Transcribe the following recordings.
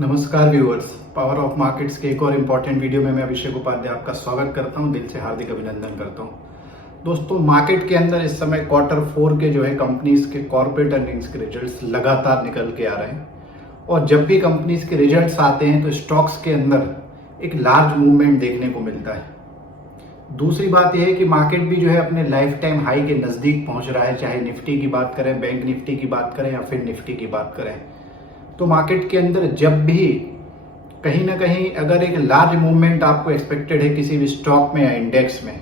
नमस्कार viewers, power of markets के एक और इम्पॉर्टेंट वीडियो में मैं अभिषेक उपाध्याय आपका स्वागत करता हूं। दिल से हार्दिक अभिनंदन करता हूं। दोस्तों, मार्केट के अंदर इस समय Q4 के जो है कंपनीज के कॉर्पोरेट अर्निंग्स के रिजल्ट्स लगातार निकल के आ रहे हैं और जब भी कंपनीज के रिजल्ट्स आते हैं तो स्टॉक्स के अंदर एक लार्ज मूवमेंट देखने को मिलता है। दूसरी बात यह है कि मार्केट भी जो है अपने लाइफ टाइम हाई के नजदीक पहुंच रहा है, चाहे निफ्टी की बात करें, बैंक निफ्टी की बात करें या फिर निफ्टी की बात करें। तो मार्केट के अंदर जब भी कहीं ना कहीं अगर एक लार्ज मूवमेंट आपको एक्सपेक्टेड है किसी भी स्टॉक में या इंडेक्स में,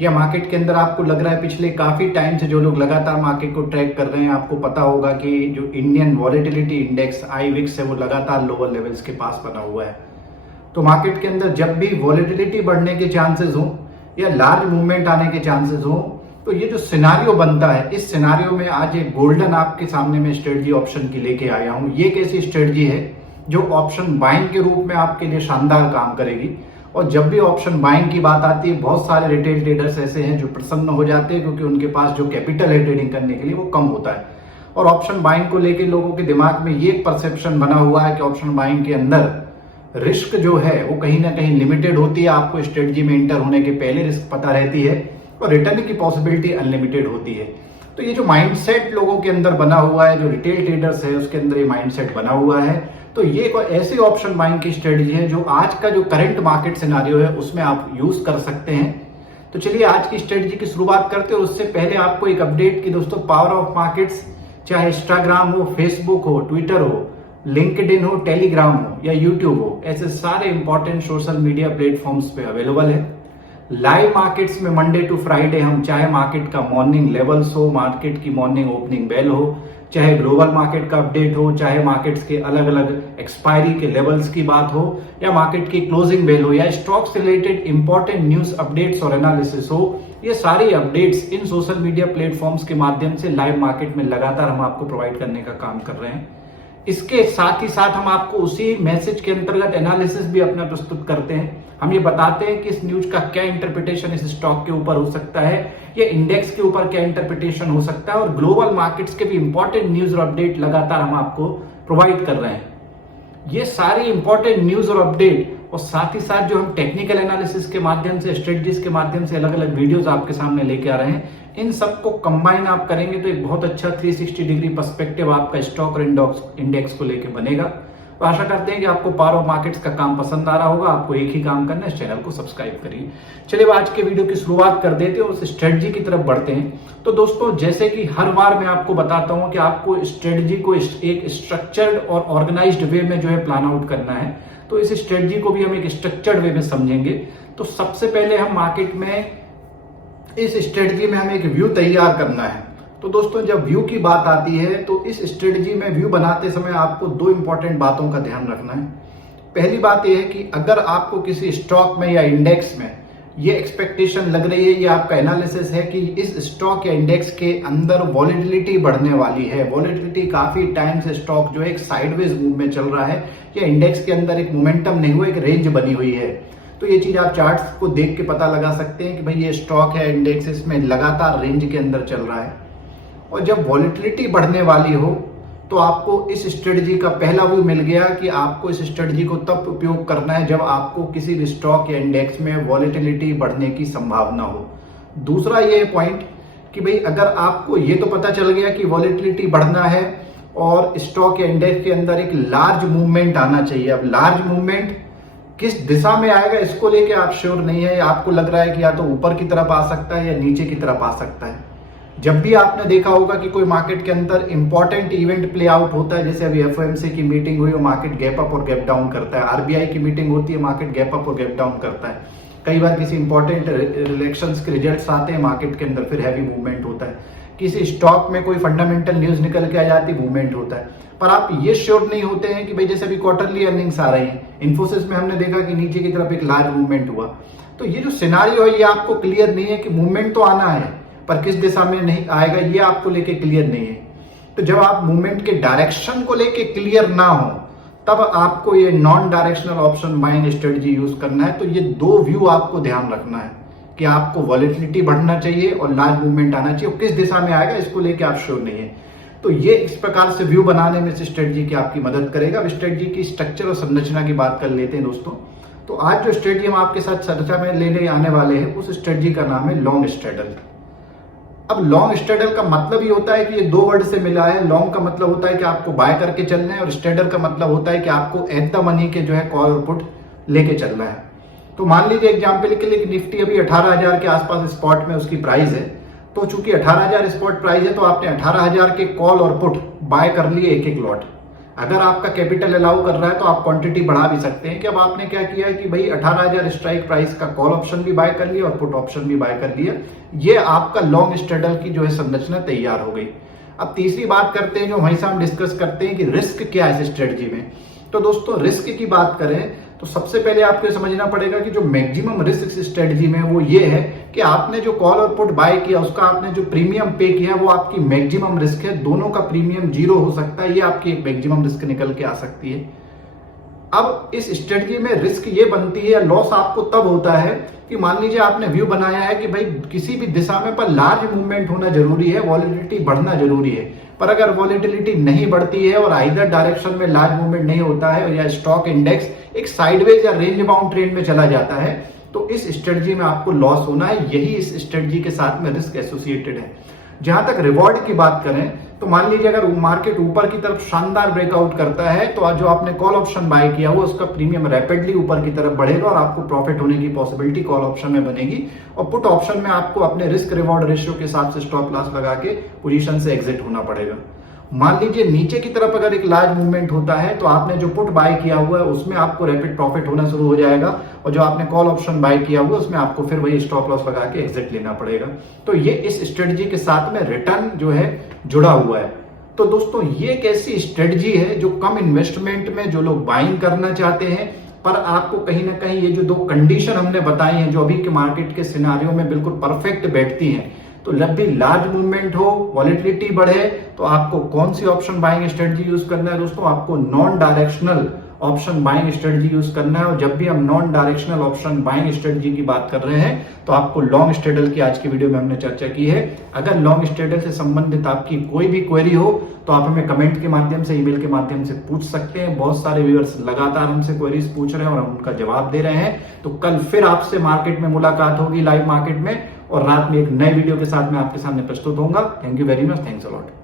या मार्केट के अंदर आपको लग रहा है पिछले काफी टाइम से जो लोग लगातार मार्केट को ट्रैक कर रहे हैं, आपको पता होगा कि जो इंडियन वॉलेटिलिटी इंडेक्स IVIX है वो लगातार लोअर लेवल्स के पास बना हुआ है। तो मार्केट के अंदर जब भी वॉलेटिलिटी बढ़ने के चांसेस हो या लार्ज मूवमेंट आने के चांसेस हो, तो ये जो सिनारियो बनता है, इस सिनारियो में आज एक गोल्डन आपके सामने में स्ट्रेटजी ऑप्शन की लेके आया हूं। ये एक ऐसी स्ट्रेटजी है जो ऑप्शन बाइंग के रूप में आपके लिए शानदार काम करेगी। और जब भी ऑप्शन बाइंग की बात आती है, बहुत सारे रिटेल ट्रेडर्स ऐसे हैं जो प्रसन्न हो जाते हैं क्योंकि उनके पास जो कैपिटल है ट्रेडिंग करने के लिए वो कम होता है। और ऑप्शन बाइंग को लेकर लोगों के दिमाग में ये परसेप्शन बना हुआ है कि ऑप्शन बाइंग के अंदर रिस्क जो है वो कहीं ना कहीं लिमिटेड होती है। आपको स्ट्रेटजी में इंटर होने के पहले रिस्क पता रहती है और रिटर्न की पॉसिबिलिटी अनलिमिटेड होती है। तो ये जो माइंडसेट लोगों के अंदर बना हुआ है, जो रिटेल ट्रेडर्स है उसके अंदर ये माइंडसेट बना हुआ है, तो ये कोई ऐसी ऑप्शन बाइंग की स्ट्रेटजी है जो आज का जो करंट मार्केट सिनारियो है उसमें आप यूज कर सकते हैं। तो चलिए आज की स्ट्रेटजी की शुरुआत करते हैं। उससे पहले आपको एक अपडेट की दोस्तों, पावर ऑफ मार्केट्स चाहे इंस्टाग्राम हो, फेसबुक हो, ट्विटर हो, लिंक्डइन हो, टेलीग्राम हो या यूट्यूब हो, ऐसे सारे इंपॉर्टेंट सोशल मीडिया प्लेटफॉर्म्स पे अवेलेबल है। लाइव मार्केट्स में मंडे टू फ्राइडे हम चाहे मार्केट का मॉर्निंग लेवल्स हो, मार्केट की मॉर्निंग ओपनिंग बेल हो, चाहे ग्लोबल मार्केट का अपडेट हो, चाहे मार्केट्स के अलग अलग एक्सपायरी के लेवल्स की बात हो, या मार्केट की क्लोजिंग बेल हो, या स्टॉक से रिलेटेड इंपॉर्टेंट न्यूज अपडेट्स और एनालिसिस हो, ये सारी updates in social media platforms के माध्यम से लाइव मार्केट में लगातार हम आपको प्रोवाइड करने का काम कर रहे हैं। इसके साथ ही साथ हम आपको उसी मैसेज के अंतर्गत एनालिसिस भी अपना प्रस्तुत करते हैं। हम ये बताते हैं कि इस न्यूज का क्या इंटरप्रिटेशन इस स्टॉक के ऊपर हो सकता है या इंडेक्स के ऊपर क्या इंटरप्रिटेशन हो सकता है, और ग्लोबल मार्केट्स के भी इंपॉर्टेंट न्यूज और अपडेट लगातार हम आपको प्रोवाइड कर रहे हैं। ये सारी इंपॉर्टेंट न्यूज और अपडेट और साथ ही साथ जो हम टेक्निकल एनालिसिस के माध्यम से, स्ट्रेटजीज के माध्यम से अलग अलग वीडियोस आपके सामने लेके आ रहे हैं, इन सबको कंबाइन आप करेंगे तो एक बहुत अच्छा 360 डिग्री पर्सपेक्टिव आपका स्टॉक और इंडेक्स को लेके बनेगा। तो आशा करते हैं कि आपको पावर ऑफ मार्केट्स का काम पसंद आ रहा होगा। आपको एक ही काम करना है, इस चैनल को सब्सक्राइब करिए। चलिए आज के वीडियो की शुरुआत कर देते हैं और उस स्ट्रेटजी की तरफ बढ़ते हैं। तो दोस्तों, जैसे कि हर बार मैं आपको बताता हूं कि आपको स्ट्रेटजी को एक स्ट्रक्चर्ड और ऑर्गेनाइज्ड वे में जो है प्लान आउट करना है, तो इस स्ट्रेटजी को भी हम एक स्ट्रक्चर्ड वे में समझेंगे। तो सबसे पहले हम मार्केट में इस स्ट्रेटजी में हमें एक व्यू तैयार करना है। तो दोस्तों, जब व्यू की बात आती है तो इस स्ट्रेटजी में व्यू बनाते समय आपको दो इंपॉर्टेंट बातों का ध्यान रखना है। पहली बात यह है कि अगर आपको किसी स्टॉक में या इंडेक्स में ये एक्सपेक्टेशन लग रही है, ये आपका एनालिसिस है कि इस स्टॉक या इंडेक्स के अंदर वॉलेटिलिटी बढ़ने वाली है, वॉलेटिलिटी काफी टाइम से स्टॉक जो है एक साइडवेज मूव में चल रहा है, या इंडेक्स के अंदर एक मोमेंटम नहीं हुआ, एक रेंज बनी हुई है, तो ये चीज आप चार्ट्स को देख के पता लगा सकते हैं कि भाई ये स्टॉक है, इंडेक्स इसमें लगातार रेंज के अंदर चल रहा है। और जब वॉलेटिलिटी बढ़ने वाली हो तो आपको इस स्ट्रेटजी का पहला व्यू मिल गया कि आपको इस स्ट्रेटजी को तब उपयोग करना है जब आपको किसी भी स्टॉक या इंडेक्स में वॉलेटिलिटी बढ़ने की संभावना हो। दूसरा ये पॉइंट कि भाई अगर आपको ये तो पता चल गया कि वॉलेटिलिटी बढ़ना है और स्टॉक या इंडेक्स के अंदर एक लार्ज मूवमेंट आना चाहिए। अब लार्ज मूवमेंट किस दिशा में आएगा इसको लेके आप श्योर नहीं है, आपको लग रहा है कि या तो ऊपर की तरफ आ सकता है या नीचे की तरफ आ सकता है। जब भी आपने देखा होगा कि कोई मार्केट के अंदर इंपॉर्टेंट इवेंट प्ले आउट होता है, जैसे अभी FOMC की मीटिंग हुई और मार्केट गैप अप और गैप डाउन करता है, RBI की मीटिंग होती है, मार्केट गैप अप और गैप डाउन करता है, कई बार किसी इंपॉर्टेंट इलेक्शंस के रिजल्ट्स आते हैं, मार्केट के अंदर फिर हैवी मूवमेंट होता है, किसी स्टॉक में कोई फंडामेंटल न्यूज निकल के आ जाती, मूवमेंट होता है। पर आप ये श्योर नहीं होते हैं कि भाई जैसे अभी क्वार्टरली अर्निंग्स आ रही हैं, इन्फोसिस में हमने देखा कि नीचे की तरफ एक लार्ज मूवमेंट हुआ। तो ये जो सिनारियो है ये आपको क्लियर नहीं है कि मूवमेंट तो आना है पर किस दिशा में नहीं आएगा, ये आपको लेके क्लियर नहीं है। तो जब आप मूवमेंट के डायरेक्शन को लेके क्लियर ना हो तब आपको ये non directional option buying strategy use करना है। तो ये दो व्यू आपको ध्यान रखना है कि आपको वॉलेटिलिटी बढ़ना चाहिए और लार्ज मूवमेंट आना चाहिए, और किस दिशा में आएगा इसको लेके आप श्योर नहीं है। तो ये इस प्रकार से व्यू बनाने में इस स्ट्रेटजी की आपकी मदद करेगा। अब स्ट्रेटजी की स्ट्रक्चर और संरचना की बात कर लेते हैं दोस्तों। तो आज जो स्ट्रेटजी हम आपके साथ चर्चा में लेने आने वाले हैं उस स्ट्रेटजी का नाम है लॉन्ग स्ट्रेडल। अब लॉन्ग स्ट्रेडल का मतलब ये होता है कि ये दो वर्ड से मिला है। लॉन्ग का मतलब होता है कि आपको बाय करके चलना है और स्ट्रेडल का मतलब होता है कि आपको एट द मनी के जो है कॉल और पुट लेके चलना है। तो मान लीजिए एग्जांपल के लिए निफ्टी अभी 18,000 के आसपास स्पॉट में उसकी प्राइस है। तो चूंकि 18,000 स्पॉट प्राइस है तो आपने 18,000 के कॉल और पुट बाय कर लिए एक एक लॉट। अगर आपका कैपिटल अलाउ कर रहा है तो आप क्वांटिटी बढ़ा भी सकते हैं कि अब आपने क्या किया है कि भाई 18,000 स्ट्राइक प्राइस का कॉल ऑप्शन भी बाय कर लिया और पुट ऑप्शन भी बाय कर लिया। ये आपका लॉन्ग स्ट्रेडल की जो है संरचना तैयार हो गई। अब तीसरी बात करते हैं जो हमेशा हम डिस्कस करते हैं कि रिस्क क्या है इस स्ट्रेटजी में। तो दोस्तों रिस्क की बात करें तो सबसे पहले आपको समझना पड़ेगा कि जो मैक्सिमम रिस्क इस स्ट्रेटजी में वो ये है कि आपने जो कॉल और पुट बाय किया उसका आपने जो प्रीमियम पे किया वो आपकी मैक्सिमम रिस्क है। दोनों का प्रीमियम 0 हो सकता है, ये आपकी एक मैक्सिमम रिस्क निकल के आ सकती है। अब इस स्ट्रेटजी में रिस्क ये बनती है या लॉस आपको तब होता है कि मान लीजिए आपने व्यू बनाया है कि भाई किसी भी दिशा में पर लार्ज मूवमेंट होना जरूरी है, वॉलेटिलिटी बढ़ना जरूरी है। पर अगर वॉलेटिलिटी नहीं बढ़ती है और आइदर डायरेक्शन में लार्ज मूवमेंट नहीं होता है या स्टॉक इंडेक्स एक साइडवेज या रेंज बाउंड ट्रेंड में चला जाता है तो इस स्ट्रेटजी में आपको लॉस होना है। यही इस स्ट्रेटजी के साथ में रिस्क एसोसिएटेड है। जहां तक रिवॉर्ड की बात करें तो मान लीजिए अगर मार्केट ऊपर की तरफ शानदार ब्रेकआउट करता है तो जो आपने कॉल ऑप्शन बाय किया हुआ उसका प्रीमियम रैपिडली ऊपर की तरफ बढ़ेगा और आपको प्रॉफिट होने की पॉसिबिलिटी कॉल ऑप्शन में बनेगी। और पुट ऑप्शन में आपको अपने रिस्क रिवॉर्ड रेशियो के हिसाब से स्टॉप लॉस लगा के पोजीशन से एग्जिट होना पड़ेगा। मान लीजिए नीचे की तरफ अगर एक लार्ज मूवमेंट होता है तो आपने जो पुट बाय किया हुआ है उसमें आपको रैपिड प्रॉफिट होना शुरू हो जाएगा और जो आपने कॉल ऑप्शन बाय किया हुआ है उसमें आपको फिर वही स्टॉप लॉस लगा के एग्जिट लेना पड़ेगा। तो ये इस स्ट्रेटजी के साथ में रिटर्न जो है जुड़ा हुआ है। तो दोस्तों ये एक ऐसी स्ट्रेटजी है जो कम इन्वेस्टमेंट में जो लोग बाइंग करना चाहते हैं पर आपको कहीं ना कहीं ये जो दो कंडीशन हमने बताई हैं जो अभी के मार्केट के सिनारियों में बिल्कुल परफेक्ट बैठती हैं। तो जब भी लार्ज मूवमेंट हो, वॉलेटिलिटी बढ़े तो आपको कौन सी ऑप्शन बाइंग स्ट्रेटजी यूज करना है दोस्तों? आपको non directional option buying strategy use करना है। और जब भी हम non directional option buying strategy की बात कर रहे हैं तो आपको लॉन्ग स्ट्रेडल की आज की वीडियो में हमने चर्चा की है। अगर लॉन्ग स्ट्रेडल से संबंधित आपकी कोई भी क्वेरी हो तो आप हमें कमेंट के माध्यम से, ईमेल के माध्यम से पूछ सकते हैं। बहुत सारे व्यूअर्स लगातार हमसे क्वेरीज पूछ रहे हैं और हम उनका जवाब दे रहे हैं। तो कल फिर आपसे मार्केट में मुलाकात होगी, लाइव मार्केट में, और रात में एक नए वीडियो के साथ मैं आपके सामने प्रस्तुत होऊंगा। Thank you very much, thanks a lot.